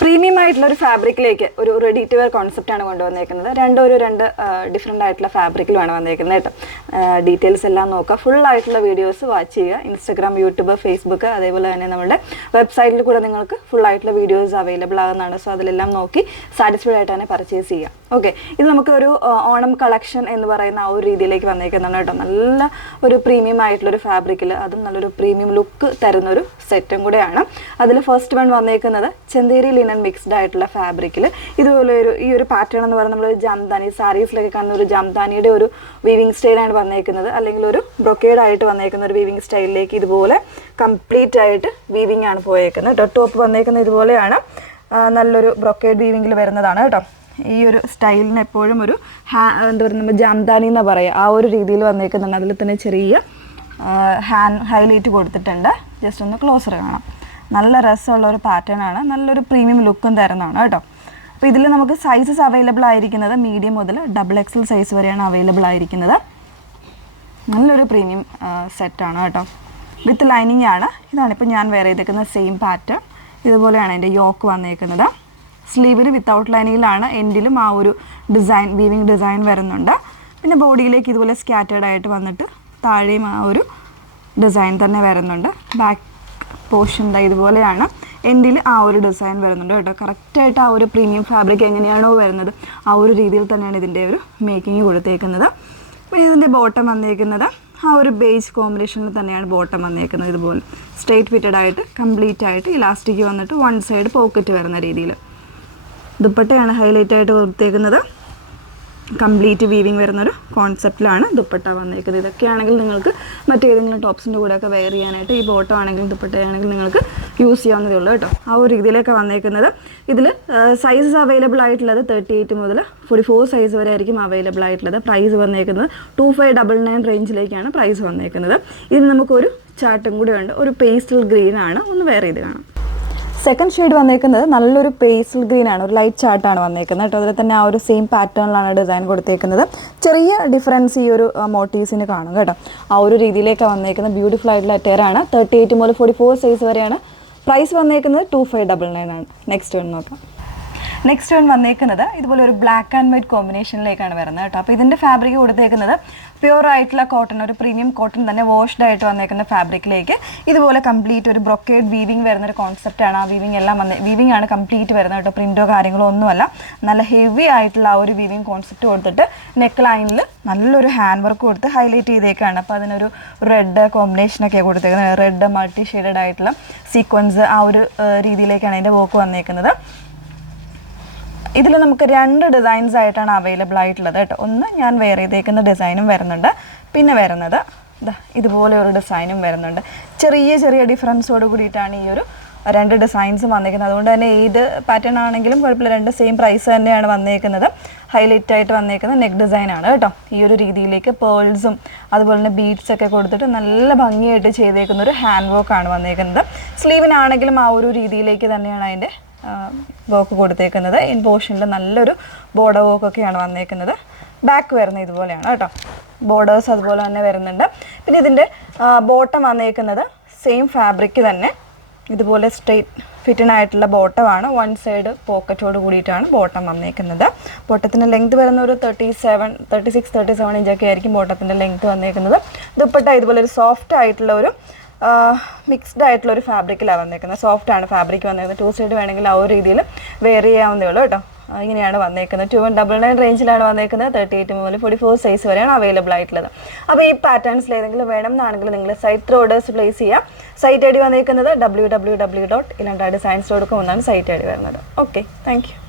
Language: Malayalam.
പ്രീമിയം ആയിട്ടുള്ള ഒരു ഫാബ്രിക്കിലേക്ക് ഒരു റെഡി ടു വെയർ കോൺസെപ്റ്റാണ് കൊണ്ടുവന്നേക്കുന്നത്. രണ്ട് ഡിഫറെൻ്റ് ആയിട്ടുള്ള ഫാബ്രിക്കിലാണ് വന്നേക്കുന്നത് കേട്ടോ. ഡീറ്റെയിൽസ് എല്ലാം നോക്കുക, ഫുൾ ആയിട്ടുള്ള വീഡിയോസ് വാച്ച് ചെയ്യുക. ഇൻസ്റ്റഗ്രാം, യൂട്യൂബ്, ഫേസ്ബുക്ക്, അതേപോലെ തന്നെ നമ്മുടെ വെബ്സൈറ്റിൽ കൂടെ നിങ്ങൾക്ക് ഫുൾ ആയിട്ടുള്ള വീഡിയോസ് അവൈലബിൾ ആകുന്നതാണ്. സോ അതിലെല്ലാം നോക്കി സാറ്റിസ്ഫൈഡ് ആയിട്ട് തന്നെ പർച്ചേസ് ചെയ്യാം. ഓക്കെ, ഇത് നമുക്ക് ഒരു ഓണം കളക്ഷൻ എന്ന് പറയുന്ന ആ ഒരു രീതിയിലേക്ക് വന്നേക്കുന്നതാണ് കേട്ടോ. നല്ല ഒരു പ്രീമിയം ആയിട്ടുള്ളൊരു ഫാബ്രിക്കിൽ അതും നല്ലൊരു പ്രീമിയം ലുക്ക് തരുന്നൊരു സെറ്റും കൂടെയാണ്. അതിൽ ഫസ്റ്റ് വൺ വന്നേക്കുന്നത് ചന്തേരി ലിനൻ മിക്സ്ഡ് ആയിട്ടുള്ള ഫാബ്രിക്കിൽ ഇതുപോലെ ഈ ഒരു പാറ്റേൺ എന്ന് പറയുന്നത് നമ്മൾ ജംദാനി സാരീസിലൊക്കെ കാണുന്ന ഒരു ജംദാനിയുടെ ഒരു വീവിങ് സ്റ്റൈലാണ് വന്നേക്കുന്നത്, അല്ലെങ്കിൽ ഒരു ബ്രൊക്കേഡ് ആയിട്ട് വന്നേക്കുന്ന ഒരു വീവിങ് സ്റ്റൈലിലേക്ക് ഇതുപോലെ കംപ്ലീറ്റ് ആയിട്ട് വീവിങ് ആണ് പോയേക്കുന്നത് കേട്ടോ. ടോപ്പ് വന്നേക്കുന്നത് ഇതുപോലെയാണ്, നല്ലൊരു ബ്രൊക്കേഡ് വീവിങ്ങിൽ വരുന്നതാണ് കേട്ടോ. ഈ ഒരു സ്റ്റൈലിന് എപ്പോഴും ഒരു എന്താ പറയുക, നമ്മൾ ജംദാനി എന്ന് പറയുക ആ ഒരു രീതിയിൽ വന്നേക്കുന്നുണ്ട്. അതിൽ തന്നെ ചെറിയ ഹാൻഡ് ഹൈലൈറ്റ് കൊടുത്തിട്ടുണ്ട്. ജസ്റ്റ് ഒന്ന് ക്ലോസർ കാണാം. നല്ല രസമുള്ള ഒരു പാറ്റേൺ ആണ്, നല്ലൊരു പ്രീമിയം ലുക്കും തരുന്നതാണ് കേട്ടോ. അപ്പോൾ ഇതിൽ നമുക്ക് സൈസസ് അവൈലബിൾ ആയിരിക്കുന്നത് മീഡിയം മുതൽ XXL സൈസ് വരെയാണ് അവൈലബിൾ ആയിരിക്കുന്നത്. നല്ലൊരു പ്രീമിയം സെറ്റാണ് കേട്ടോ. വിത്ത് ലൈനിങ് ആണ്. ഇതാണിപ്പോൾ ഞാൻ വെയർ ചെയ്തേക്കുന്ന സെയിം പാറ്റേൺ. ഇതുപോലെയാണ് എൻ്റെ യോക്ക് വന്നേക്കുന്നത്. സ്ലീവിന് വിത്തൗട്ട് ലൈനിങ്ങിലാണ്, എൻഡിലും ആ ഒരു ഡിസൈൻ വീവിങ് ഡിസൈൻ വരുന്നുണ്ട്. പിന്നെ ബോഡിയിലേക്ക് ഇതുപോലെ സ്കാറ്റേർഡ് ആയിട്ട് വന്നിട്ട് താഴെയും ആ ഒരു ഡിസൈൻ തന്നെ വരുന്നുണ്ട്. ബാക്ക് പോർഷൻ ഇതുപോലെയാണ്, എൻഡിൽ ആ ഒരു ഡിസൈൻ വരുന്നുണ്ട് കേട്ടോ. കറക്റ്റായിട്ട് ആ ഒരു പ്രീമിയം ഫാബ്രിക് എങ്ങനെയാണോ വരുന്നത് ആ ഒരു രീതിയിൽ തന്നെയാണ് ഇതിൻ്റെ ഒരു മേക്കിങ് കൊടുത്തേക്കുന്നത്. പിന്നെ ഇതിൻ്റെ ബോട്ടം വന്നേക്കുന്നത് ആ ഒരു ബേജ് കോമ്പിനേഷനിൽ തന്നെയാണ് ബോട്ടം വന്നേക്കുന്നത്. ഇതുപോലെ സ്ട്രെയിറ്റ് ഫിറ്റഡ് ആയിട്ട് കംപ്ലീറ്റ് ആയിട്ട് ഇലാസ്റ്റിക് വന്നിട്ട് വൺ സൈഡ് പോക്കറ്റ് വരുന്ന രീതിയിൽ. ദുപ്പട്ടയാണ് ഹൈലൈറ്റ് ആയിട്ട് കൊടുത്തേക്കുന്നത്. കംപ്ലീറ്റ് വീവിങ് വരുന്നൊരു കോൺസെപ്റ്റിലാണ് ദുപ്പട്ട വന്നേക്കുന്നത്. ഇതൊക്കെയാണെങ്കിൽ നിങ്ങൾക്ക് മറ്റേതെങ്കിലും ടോപ്സിൻ്റെ കൂടെയൊക്കെ വെയർ ചെയ്യാനായിട്ട് ഈ ബോട്ടം ആണെങ്കിലും ദുപ്പട്ടയാണെങ്കിലും നിങ്ങൾക്ക് യൂസ് ചെയ്യാവുന്നതേ ഉള്ളൂ കേട്ടോ. ആ ഒരു രീതിയിലൊക്കെ വന്നേക്കുന്നത്. ഇതിൽ സൈസസ് അവൈലബിൾ ആയിട്ടുള്ളത് 38 മുതൽ 44 സൈസ് വരെ ആയിരിക്കും അവൈലബിൾ ആയിട്ടുള്ളത്. പ്രൈസ് വന്നേക്കുന്നത് 2599 റേഞ്ചിലേക്കാണ് പ്രൈസ് വന്നേക്കുന്നത്. ഇത് നമുക്കൊരു ചാർട്ടും കൂടെ ഉണ്ട്. ഒരു പേസ്റ്റൽ ഗ്രീൻ ആണ്, ഒന്ന് വെയർ ചെയ്ത് കാണാം. സെക്കൻഡ് ഷെയ്ഡ് വന്നേക്കുന്നത് നല്ലൊരു പേസ്റ്റൽ ഗ്രീൻ ആണ്, ഒരു ലൈറ്റ് ചാർട്ടാണ് വന്നേക്കുന്നത് കേട്ടോ. അതിൽ തന്നെ ആ ഒരു സെയിം പാറ്റേണിലാണ് ഡിസൈൻ കൊടുത്തേക്കുന്നത്. ചെറിയ ഡിഫറൻസ് ഈ ഒരു മോട്ടീവ്സിന് കാണും കേട്ടോ. ആ ഒരു രീതിയിലേക്കാണ് വന്നേക്കുന്നത്. ബ്യൂട്ടിഫുൾ ആയിട്ടുള്ള അറ്റയറാണ്. 38 മുതൽ 44 സൈസ് വരെയാണ് പ്രൈസ് വന്നേക്കുന്നത്. 2599 ആണ്. നെക്സ്റ്റ് വൺ നോക്കാം. നെക്സ്റ്റ് വൺ വന്നേക്കുന്നത് ഇതുപോലെ ഒരു ബ്ലാക്ക് ആൻഡ് വൈറ്റ് കോമ്പിനേഷനിലേക്കാണ് വരുന്നത് കേട്ടോ. അപ്പോൾ ഇതിൻ്റെ ഫാബ്രിക് കൊടുത്തേക്കുന്നത് പ്യുവർ ആയിട്ടുള്ള കോട്ടൺ, ഒരു പ്രീമിയം കോട്ടൺ തന്നെ വാഷ്ഡ് ആയിട്ട് വന്നേക്കുന്ന ഫാബ്രിക്കിലേക്ക് ഇതുപോലെ കംപ്ലീറ്റ് ഒരു ബ്രൊക്കേഡ് വീവിങ് വരുന്നൊരു കോൺസെപ്റ്റാണ്. ആ വീവിങ് എല്ലാം വീവിങ് ആണ് കംപ്ലീറ്റ് വരുന്നത് കേട്ടോ. പ്രിൻറ്റോ കാര്യങ്ങളോ ഒന്നുമല്ല, നല്ല ഹെവി ആയിട്ടുള്ള ആ ഒരു വീവിങ് കോൺസെപ്റ്റ് കൊടുത്തിട്ട് നെക്ക് ലൈനിൽ നല്ലൊരു ഹാൻഡ് വർക്ക് കൊടുത്ത് ഹൈലൈറ്റ് ചെയ്തേക്കാണ്. അപ്പോൾ അതിനൊരു റെഡ് കോമ്പിനേഷനൊക്കെ കൊടുത്തേക്കുന്നത്. റെഡ് മൾട്ടി ഷെയ്ഡഡ് ആയിട്ടുള്ള സീക്വൻസ് ആ ഒരു രീതിയിലേക്കാണ് അതിൻ്റെ വർക്ക് വന്നേക്കുന്നത്. ഇതിൽ നമുക്ക് 2 ഡിസൈൻസ് ആയിട്ടാണ് അവൈലബിൾ ആയിട്ടുള്ളത് കേട്ടോ. ഒന്ന് ഞാൻ വെയർ ചെയ്തേക്കുന്ന ഡിസൈനും വരുന്നുണ്ട്, പിന്നെ വരുന്നത് ഇതുപോലെ ഒരു ഡിസൈനും വരുന്നുണ്ട്. ചെറിയ ഡിഫറൻസോട് കൂടിയിട്ടാണ് ഈ ഒരു 2 ഡിസൈൻസും വന്നേക്കുന്നത്. അതുകൊണ്ട് തന്നെ ഏത് പാറ്റേൺ ആണെങ്കിലും കുഴപ്പമില്ല, 2 സെയിം പ്രൈസ് തന്നെയാണ് വന്നേക്കുന്നത്. ഹൈലൈറ്റ് ആയിട്ട് വന്നേക്കുന്ന നെക്ക് ഡിസൈനാണ് കേട്ടോ. ഈ ഒരു രീതിയിലേക്ക് പേൾസും അതുപോലെ തന്നെ ബീഡ്സ് ഒക്കെ കൊടുത്തിട്ട് നല്ല ഭംഗിയായിട്ട് ചെയ്തേക്കുന്ന ഒരു ഹാൻഡ് വർക്കാണ് വന്നേക്കുന്നത്. സ്ലീവിനാണെങ്കിലും ആ ഒരു രീതിയിലേക്ക് തന്നെയാണ് അതിൻ്റെ വർക്ക് കൊടുത്തേക്കുന്നത്. ഇൻ പോർഷനിൽ നല്ലൊരു ബോർഡർ വർക്കൊക്കെയാണ് വന്നേക്കുന്നത്. ബാക്ക് വരുന്നത് ഇതുപോലെയാണ് കേട്ടോ. ബോർഡേഴ്സ് അതുപോലെ തന്നെ വരുന്നുണ്ട്. പിന്നെ ഇതിൻ്റെ ബോട്ടം വന്നേക്കുന്നത് സെയിം ഫാബ്രിക് തന്നെ ഇതുപോലെ സ്ട്രെയിറ്റ് ഫിറ്റിനായിട്ടുള്ള ബോട്ടമാണ്. വൺ സൈഡ് പോക്കറ്റോട് കൂടിയിട്ടാണ് ബോട്ടം വന്നേക്കുന്നത്. ബോട്ടത്തിൻ്റെ ലെങ്ത് വരുന്ന ഒരു 36-37 ഇഞ്ചൊക്കെ ആയിരിക്കും ബോട്ടത്തിൻ്റെ ലെങ്ത് വന്നേക്കുന്നത്. ദുപ്പട്ട ഇതുപോലെ ഒരു സോഫ്റ്റ് ആയിട്ടുള്ള ഒരു മിക്സ്ഡ് ആയിട്ടുള്ള ഒരു ഫാബ്രിക്കിലാണ് വന്നേക്കുന്നത്. സോഫ്റ്റ് ആണ് ഫാബ്രിക് വന്നേക്കുന്നത്. 2 സൈഡ് വേണമെങ്കിൽ ആ ഒരു രീതിയിൽ വെയർ ചെയ്യാവുന്നതേ ഉള്ളൂ കേട്ടോ. ഇങ്ങനെയാണ് വന്നേക്കുന്നത്. 2199 റേഞ്ചിലാണ് വന്നേക്കുന്നത്. 38 മുതൽ 44 സൈസ് വരെയാണ് അവൈലബിൾ ആയിട്ടുള്ളത്. അപ്പോൾ ഈ പാറ്റേൺസിൽ ഏതെങ്കിലും വേണം എന്നാണെങ്കിൽ നിങ്ങൾ സൈറ്റ് ഓർഡേഴ്സ് പ്ലേസ് ചെയ്യാം. സൈറ്റ് ഐ ഡി വന്നേക്കുന്നത് www.ilantadesigns.com എന്നാണ് സൈറ്റ് ഐ ഡി വരുന്നത്. Okay, thank you.